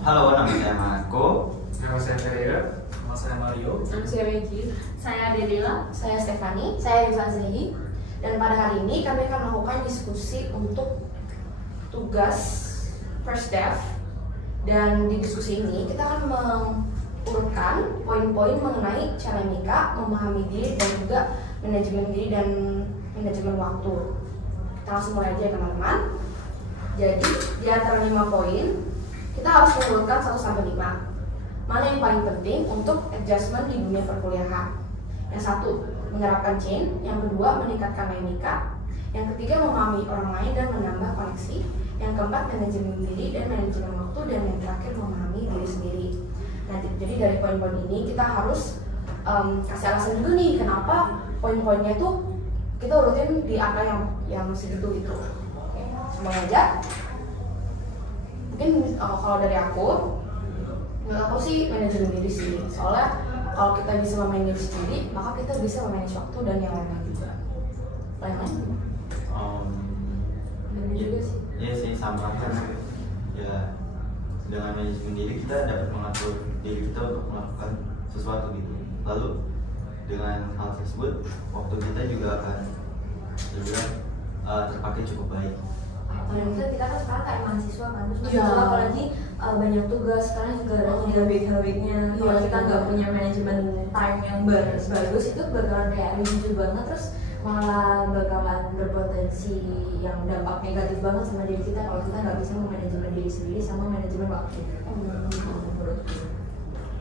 Halo, nama saya Marco. Nama saya Ferreira. Nama saya Mario. Nama saya Regi. Saya Dedela. Saya Stefani. Saya Rifan Zehi. Dan pada hari ini kami akan melakukan diskusi untuk tugas First Dev. Dan di diskusi ini kita akan mengurutkan poin-poin mengenai cara Mika memahami diri dan juga manajemen diri dan manajemen waktu. Kita langsung mulai aja ya teman-teman. Jadi di antara 5 poin kita harus mengurutkan 1 sampai 5. Mana yang paling penting untuk adjustment di dunia perkuliahan? Yang satu, menerapkan change. Yang kedua, meningkatkan dinamika. Yang ketiga, memahami orang lain dan menambah koneksi. Yang keempat, manajemen diri dan manajemen waktu. Dan yang terakhir, memahami diri sendiri. Nah, jadi dari poin-poin ini kita harus kasih alasan dulu nih kenapa poin-poinnya itu kita urutin di angka yang segitu gitu. Oke, semuanya aja. Mungkin kalau dari aku, menurut aku sih manajemen diri sih. Soalnya kalau kita bisa memanage diri sendiri, maka kita bisa memanage waktu dan yang lain-lain juga. Lain-lain? Benar juga sih. Iya sih, sama kan. Ya, dengan manajemen diri kita dapat mengatur diri kita untuk melakukan sesuatu gitu. Lalu dengan hal tersebut, waktu kita juga akan terpakai cukup baik. Kita kan sekarang kayak mahasiswa kan, terus Iya. mahasiswa apalagi banyak tugas, sekarang juga ada habit-habitnya. Kalau kita nggak punya manajemen time yang bagus, itu bakalan kayak ricu banget, terus malah bakalan berpotensi yang dampak negatif banget sama diri kita kalau kita nggak bisa memanajemen diri sendiri sama manajemen waktu. Menurutku.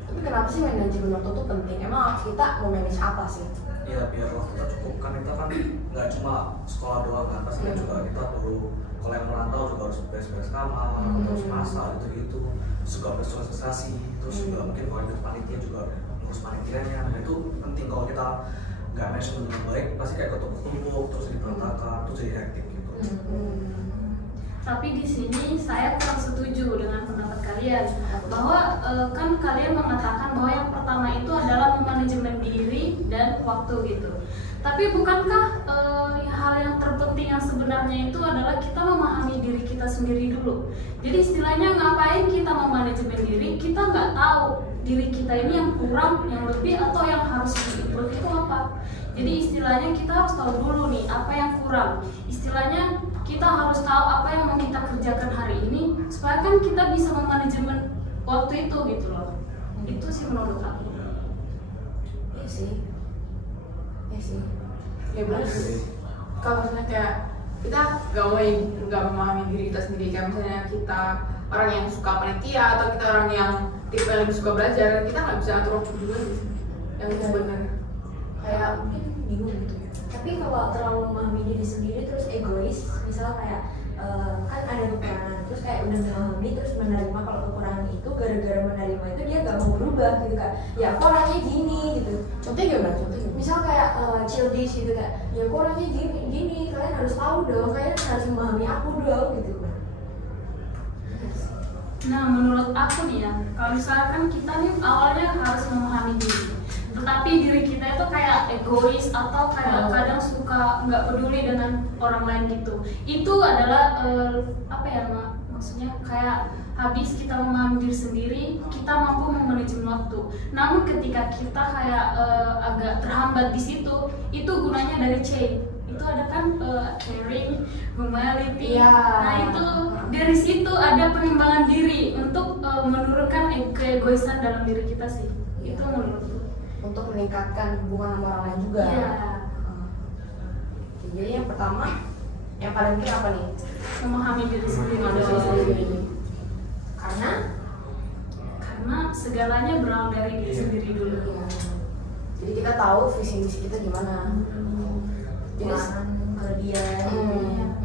Tapi kenapa sih manajemen waktu itu penting? Emang kita mau manage apa sih? Ya biar waktu kita cukup, kan kita kan nggak cuma sekolah doang kan, pasti kan juga kita perlu, kalau yang merantau juga harus beres-beres kamar, terus masak gitu-gitu, terus juga bersosialisasi, terus juga mungkin kalau ikut panitia juga ngurus panitianya. Nah itu penting, kalau kita nggak manajemen dengan baik pasti kayak ketumpuk-tumpuk, terus diberantakan, terus jadi hektik gitu. Tapi di sini saya kurang setuju dengan pendapat kalian bahwa kan kalian mengatakan bahwa yang pertama itu adalah memanajemen diri dan waktu gitu. Tapi bukankah hal yang terpenting yang sebenarnya itu adalah kita memahami diri kita sendiri dulu. Jadi istilahnya ngapain kita memanajemen diri, kita nggak tahu diri kita ini yang kurang, yang lebih atau yang harus diimprove itu apa. Jadi istilahnya kita harus tahu dulu nih apa yang kurang. Istilahnya kita harus tahu apa yang mau kita kerjakan hari ini supaya kan kita bisa memanajemen waktu itu gitu loh. Itu sih menurut aku. Iya sih. Iya sih. Ya benar sih. Kalau misalnya kayak kita nggak memahami diri kita sendiri, kayak misalnya kita orang yang suka panitia atau kita orang yang tipe yang lebih suka belajar, kita nggak bisa atur waktu juga sih yang sebenarnya. Kayak mungkin bingung gitu. Tapi kalau terlalu memahami diri sendiri terus egois, misalnya kayak kan ada kekurangan, terus kayak udah memahami terus menerima kalau kekurangan itu gara-gara menerima itu dia gak mau berubah gitu kan. Ya aku orangnya gini gitu. Contohnya gimana? Contohnya? Misal kayak childish gitu kayak, ya aku orangnya gini, kalian harus tahu dong, kalian harus memahami aku dong gitu kan. Nah menurut aku nih ya, kalau misalkan kita nih awalnya harus memahami diri, tetapi diri kita itu kayak egois atau kadang-kadang suka nggak peduli dengan orang lain gitu. Itu adalah apa ya maksudnya kayak habis kita memahami diri sendiri, kita mampu memanajemen waktu. Namun ketika kita kayak agak terhambat di situ, itu gunanya dari change. Itu ada kan caring, humility. Iya. Nah itu dari situ ada pengembangan diri untuk menurunkan keegoisan dalam diri kita sih. Itu menurutku. Untuk meningkatkan hubungan sama orang lain juga. Iya. Jadi yang pertama, yang paling penting apa nih? Memahami diri sendiri. Karena segalanya berawal dari diri sendiri dulu. Iya. Jadi kita tahu visi misi kita gimana. Jadi Kelebihan.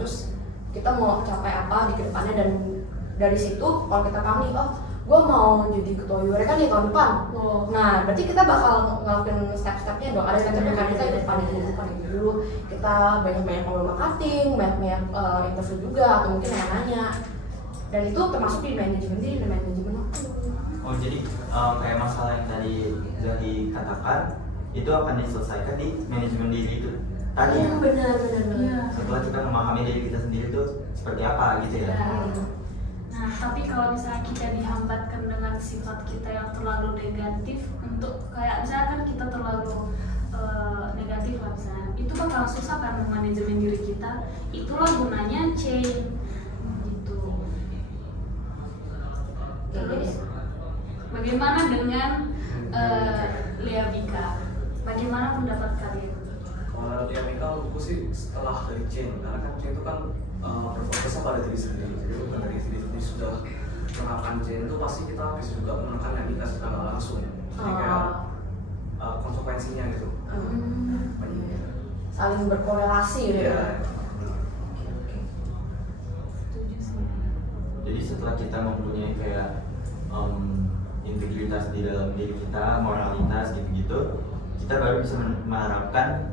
terus kita mau capai apa di kedepannya, dan dari situ kalau kita tahu nih, oh gue mau jadi ketua UR kan di tahun depan. Nah berarti kita bakal ngelakuin step-stepnya dong. Ada step-stepnya kan, kita di depan dulu. Kita banyak-banyak ngobrol marketing, banyak-banyak interview juga atau mungkin yang nanya. Dan itu termasuk di manajemen diri dan manajemen waktu. Oh jadi kayak masalah yang tadi Zahi katakan itu akan diselesaikan di manajemen diri itu tadi. Benar. Iya. Setelah kita memahami diri kita sendiri itu seperti apa gitu ya. Nah, tapi kalau kalau misalnya kita dihambatkan dengan sifat kita yang terlalu negatif untuk kayak misalkan kita terlalu negatif lah misalnya, itu bakal susah kan manajemen diri kita. Itulah gunanya chain gitu. Bagaimana dengan Lea Bika? Bagaimana pendapat kalian? Kalau Lea Bika, menurutku sih setelah dari chain, karena kan chain itu kan berfokusnya pada diri sendiri. Jadi bukan dari diri sendiri sudah menerapkan chain itu pasti kita bisa juga menekan Lea Bika secara langsung. Jadi kayak konsekuensinya gitu. Saling berkorelasi gitu ya. Setuju sih. Jadi setelah kita mempunyai kayak integritas di dalam diri kita, moralitas gitu-gitu, kita baru bisa menerapkan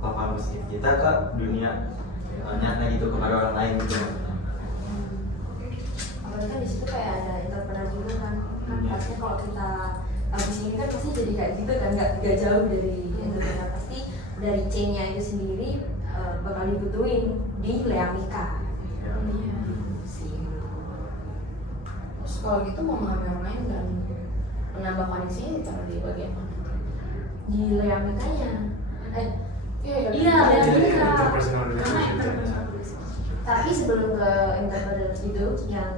kelakuan positif kita ke dunia nyata gitu, kepada orang lain gitu. Apalagi kan di situ kayak ada entrepreneur juga kan, pastinya kalau kita habis ini kan pasti jadi kayak gitu kan, nggak jauh dari entrepreneur. Pasti dari chain-nya itu sendiri bakal dibutuhin di Lea Bika. Terus kalau gitu mau mengambil orang lain dan menambah koneksinya ditaruh di bagian mana? Di Lea Bika-nya. Iya, Lea Bika. Interpersonal Karena relationship. interpersonal. Tapi sebelum ke entrepreneur itu yang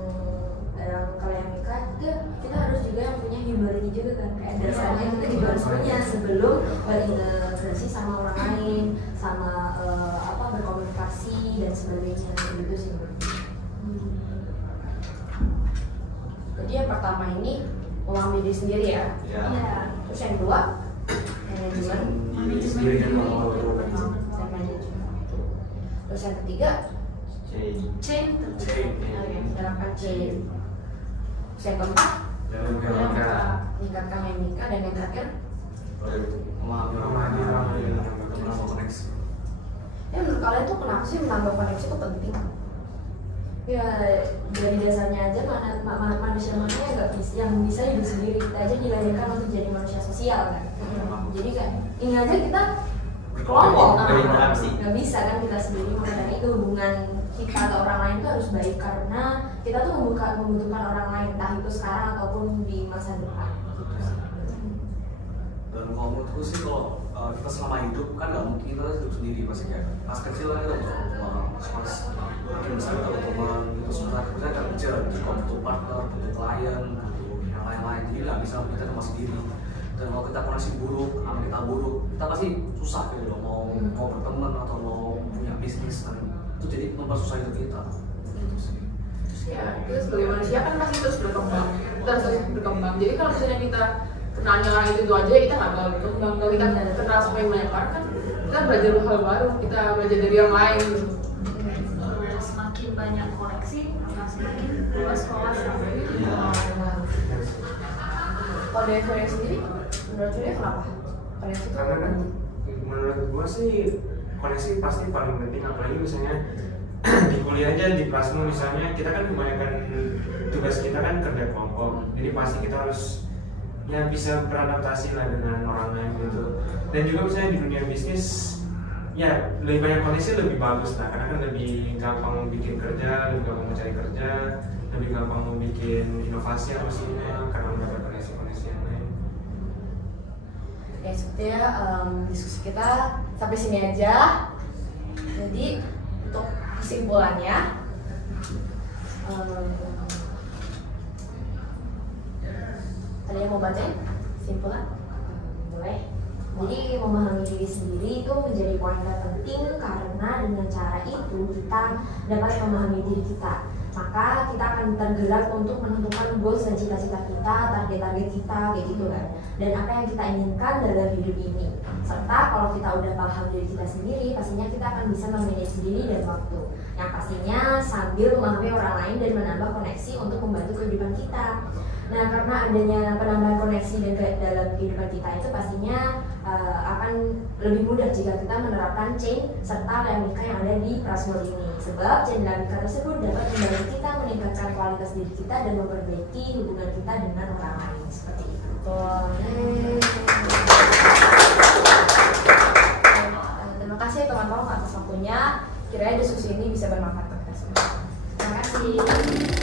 kalau yang Bika juga kita harus juga yang punya humility juga kan, kayak dasarnya kita juga harus punya sebelum berintegrasi sama orang lain, sama berkomunikasi dan sebagainya gitu sih. Jadi yang pertama ini memahami diri sendiri ya. Ya. Iya. Terus yang kedua manajemen Diri sendiri kan dan manajemen. Terus yang ketiga chain. Chain. menerapkan chain. Terus yang keempat meningkatkan Lea dan yang terakhir Memahami menambah koneksi. ya menurut kalian tuh kenapa sih menambah koneksi itu penting? Ya dari dasarnya aja manusia nggak bisa yang bisa hidup sendiri, kita aja dilahirkan untuk jadi manusia sosial kan. Jadi kayak ini aja kita kelompok Berinteraksi. nggak bisa kan kita sendiri, makanya itu hubungan kita ke orang lain itu harus baik karena kita tuh membutuhkan orang lain, entah itu sekarang ataupun di masa depan. Dan kalau menurutku sih kalau kita selama hidup kan nggak mungkin kita hidup sendiri, pasti kayak pas kecil kan kita butuh teman, pas makin besar kita butuh teman, terus kita kerja, terus kalau butuh partner, butuh klien, butuh yang lain-lain, jadi nggak bisa kita cuma sendiri. Dan kalau kita koneksi buruk, alam kita buruk, kita pasti susah gitu loh, mau berteman atau mau punya bisnis, dan itu jadi mempersusah hidup kita. Gitu sih. Ya, kita sebagai manusia kan pasti terus berkembang, kita harus terus berkembang. Jadi kalau misalnya kita kenalnya orang itu aja, kita nggak bakal berkembang. Kalau kita kenal sama yang banyak orang kan, kita belajar hal baru, kita belajar dari yang lain gitu. Semakin banyak koneksi, semakin luas wawasan. Kalau dari Korea sendiri, menurut kalian kenapa? Koneksi itu Karena kan penting. menurut gua sih koneksi pasti paling penting, apalagi misalnya di kuliah aja di Prasmo misalnya kita kan kebanyakan tugas kita kan kerja kelompok, jadi pasti kita harus ya bisa beradaptasi lah dengan orang lain gitu. Dan juga misalnya di dunia bisnis ya lebih banyak koneksi lebih bagus lah, karena kan lebih gampang bikin kerja, lebih gampang mencari kerja, lebih gampang bikin inovasi apa semua karena mendapat koneksi-koneksi yang lain. Ya sepertinya diskusi kita sampai sini aja. Jadi untuk kesimpulannya, ada yang mau bacain kesimpulan? Boleh. Jadi memahami diri sendiri itu menjadi poin terpenting karena dengan cara itu kita dapat memahami diri kita. Maka kita akan tergerak untuk menentukan goals dan cita-cita kita, target-target kita, kayak gitu kan. Dan apa yang kita inginkan dalam hidup ini. Serta kalau kita udah paham diri kita sendiri, pastinya kita akan bisa memanage diri dan waktu. Yang pastinya sambil memahami orang lain dan menambah koneksi untuk membantu kehidupan kita. Nah, karena adanya penambahan koneksi dalam kehidupan kita itu pastinya akan lebih mudah jika kita menerapkan chain serta dinamika yang ada di Prasmo ini. Sebab chain dinamika tersebut dapat membantu kita meningkatkan kualitas diri kita dan memperbaiki hubungan kita dengan orang lain. Seperti itu. Terima kasih teman-teman atas waktunya. Kiranya diskusi ini bisa bermanfaat untuk kita semua. Terima kasih.